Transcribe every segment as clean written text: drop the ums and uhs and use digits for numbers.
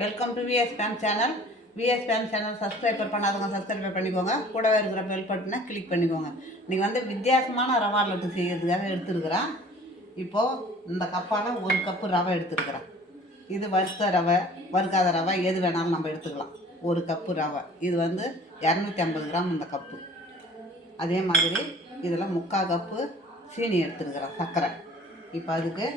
Welcome to VS Fame channel. VS Fame channel subscriber பண்ணாதவங்க subscriber பண்ணிக்கோங்க. கூடவே இருக்கிற பெல் பட்டனை கிளிக் பண்ணிக்கோங்க. இன்றைக்கி வந்து வித்தியாசமான ரவா லட்டு செய்கிறதுக்காக எடுத்துருக்குறேன். இப்போது இந்த கப்பால் 1 கப்பு ரவை எடுத்துருக்குறேன். இது வறுத்த ரவை, வறுக்காத ரவை எது வேணாலும் நம்ம எடுத்துக்கலாம். 1 கப்பு ரவை. இது வந்து 250 கிராம் இந்த கப்பு. அதே மாதிரி இதில் 3/4 கப்பு சீனி எடுத்துருக்குறேன், சர்க்கரை. இப்போ அதுக்கு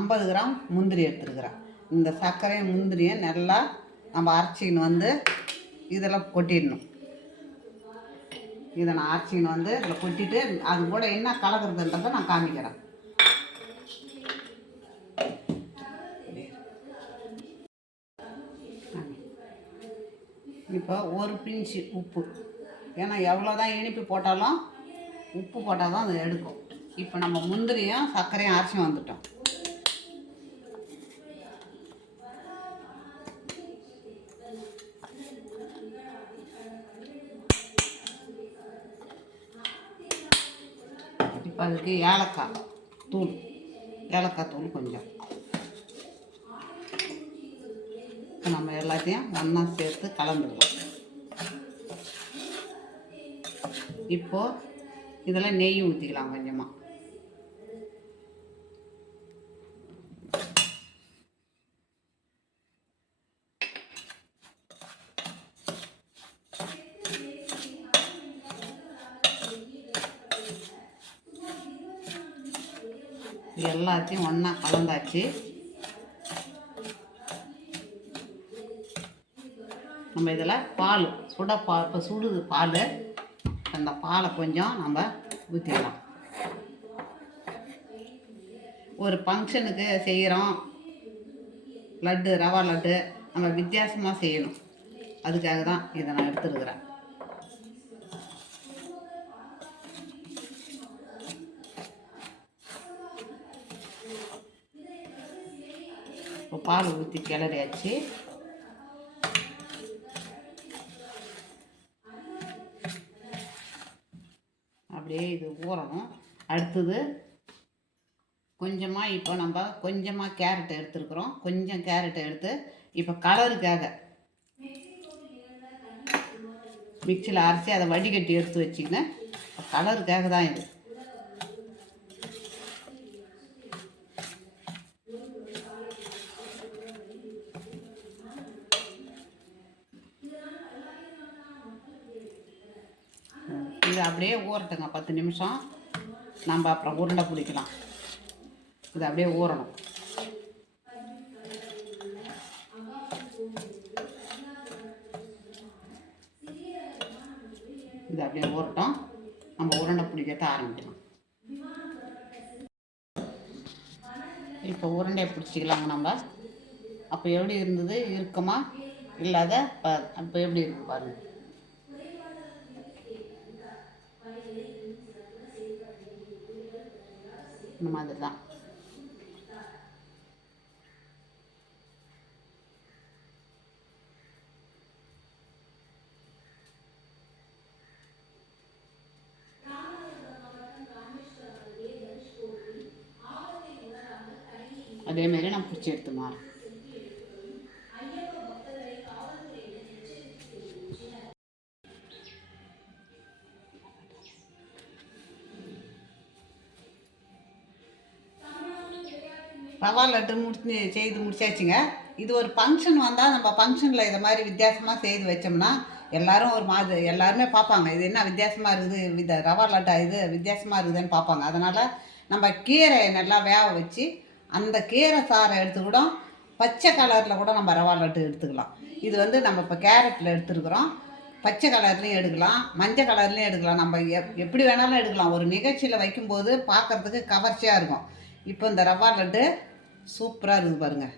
50 கிராம் முந்திரி எடுத்துருக்குறேன். இந்த சர்க்கரையும் முந்திரியும் நல்லா நம்ம அரைச்சின்னு வந்து இதில் கொட்டிடணும். இதை நான் அரைச்சின்னு வந்து இதில் கொட்டிட்டு அது கூட என்ன கலக்கிறதுன்றதை நான் காமிக்கிறேன். இப்போ 1 பிஞ்சு உப்பு, ஏன்னா எவ்வளோ தான் இனிப்பு போட்டாலும் உப்பு போட்டால் தான் அது எடுக்கும். இப்போ நம்ம முந்திரியும் சர்க்கரையும் அரைச்சி வந்துட்டோம். இப்போ அதுக்கு ஏலக்காய் தூள் கொஞ்சம் நம்ம எல்லாத்தையும் ஒன்றா சேர்த்து கலந்துடுவோம். இப்போது இதில் நெய் ஊற்றிக்கலாம் கொஞ்சமாக. எல்லாத்தையும் ஒன்றா கலந்தாச்சு. நம்ம இதில் பால் இப்போ சுடுது பால். அந்த பாலை கொஞ்சம் நம்ம ஊற்றிடலாம். ஒரு ஃபங்க்ஷனுக்கு செய்கிறோம் லட்டு, ரவா லட்டு நம்ம வித்தியாசமாக செய்யணும். அதுக்காக தான் இதை நான் எடுத்துருக்குறேன். இப்போ பால் ஊற்றி கிளறியாச்சு. அப்படியே இது ஊறணும். அடுத்தது கொஞ்சமாக இப்போ நம்ம கொஞ்சமாக கேரட் எடுத்துருக்குறோம். கொஞ்சம் கேரட்டை எடுத்து இப்போ கலருக்காக மிக்சியில் அரைச்சி அதை வடிகட்டி எடுத்து வச்சிங்க. கலருக்காக தான் இது. இது அப்படியே ஊறட்டுங்க 10 நிமிஷம். நம்ம அப்புறம் உருண்டை பிடிக்கலாம். இது அப்படியே ஊறணும். இது அப்படியே ஊறட்டும். நம்ம உருண்டை பிடிக்கிறத ஆரம்பிக்கலாம். இப்போ உருண்டையை பிடிச்சிக்கலாங்க நம்ம. அப்போ எப்படி இருந்தது, இருக்குமா இல்லாத அப்போ எப்படி இருக்கு பாருங்கள். இந்த மாதிரி தான். அதேமாரி நான் பிடிச்சி எடுத்துமாறேன். ரவா லட்டு செய்து முடிச்சாச்சுங்க. இது ஒரு ஃபங்க்ஷன் வந்தால் நம்ம ஃபங்க்ஷனில் இதை மாதிரி வித்தியாசமாக செய்து வச்சோம்னா எல்லோரும் எல்லாருமே பார்ப்பாங்க. இது என்ன வித்தியாசமாக இருக்குது, ரவா லட்டா இது வித்தியாசமாக இருக்குதுன்னு பார்ப்பாங்க. அதனால் நம்ம கீரையை நல்லா வேக வச்சு அந்த கீரை சாறை எடுத்து கூட பச்சை கலரில் கூட நம்ம ரவா லட்டு எடுத்துக்கலாம். இது வந்து நம்ம இப்போ கேரட்டில் எடுத்துருக்குறோம். பச்சை கலர்லேயும் எடுக்கலாம், மஞ்சள் கலர்லேயும் எடுக்கலாம். நம்ம எப்படி வேணாலும் எடுக்கலாம். ஒரு நிகழ்ச்சியில் வைக்கும்போது பார்க்குறதுக்கு கவர்ச்சியாக இருக்கும். இப்போ இந்த ரவா லட்டு சூப்பராக இருக்குது பாருங்கள்.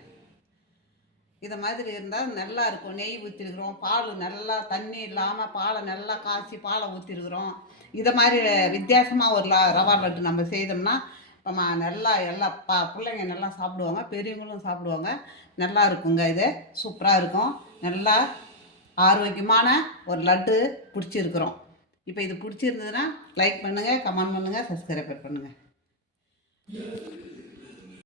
இதை மாதிரி இருந்தால் நல்லா இருக்கும். நெய் ஊற்றிருக்கிறோம், பால் நல்லா தண்ணி இல்லாமல் பாலை நல்லா காய்ச்சி பாலை ஊற்றிருக்கிறோம். இதை மாதிரி வித்தியாசமாக ஒரு ரவா லட்டு நம்ம செய்தோம்னா இப்போ நல்லா பிள்ளைங்க நல்லா சாப்பிடுவாங்க, பெரியவங்களும் சாப்பிடுவாங்க. நல்லா இருக்குங்க. இது சூப்பராக இருக்கும். நல்லா ஆரோக்கியமான ஒரு லட்டு பிடிச்சிருக்குறோம். இப்போ இது பிடிச்சிருந்ததுன்னா லைக் பண்ணுங்கள், கமெண்ட் பண்ணுங்கள், சப்ஸ்கிரைப் பண்ணுங்கள்.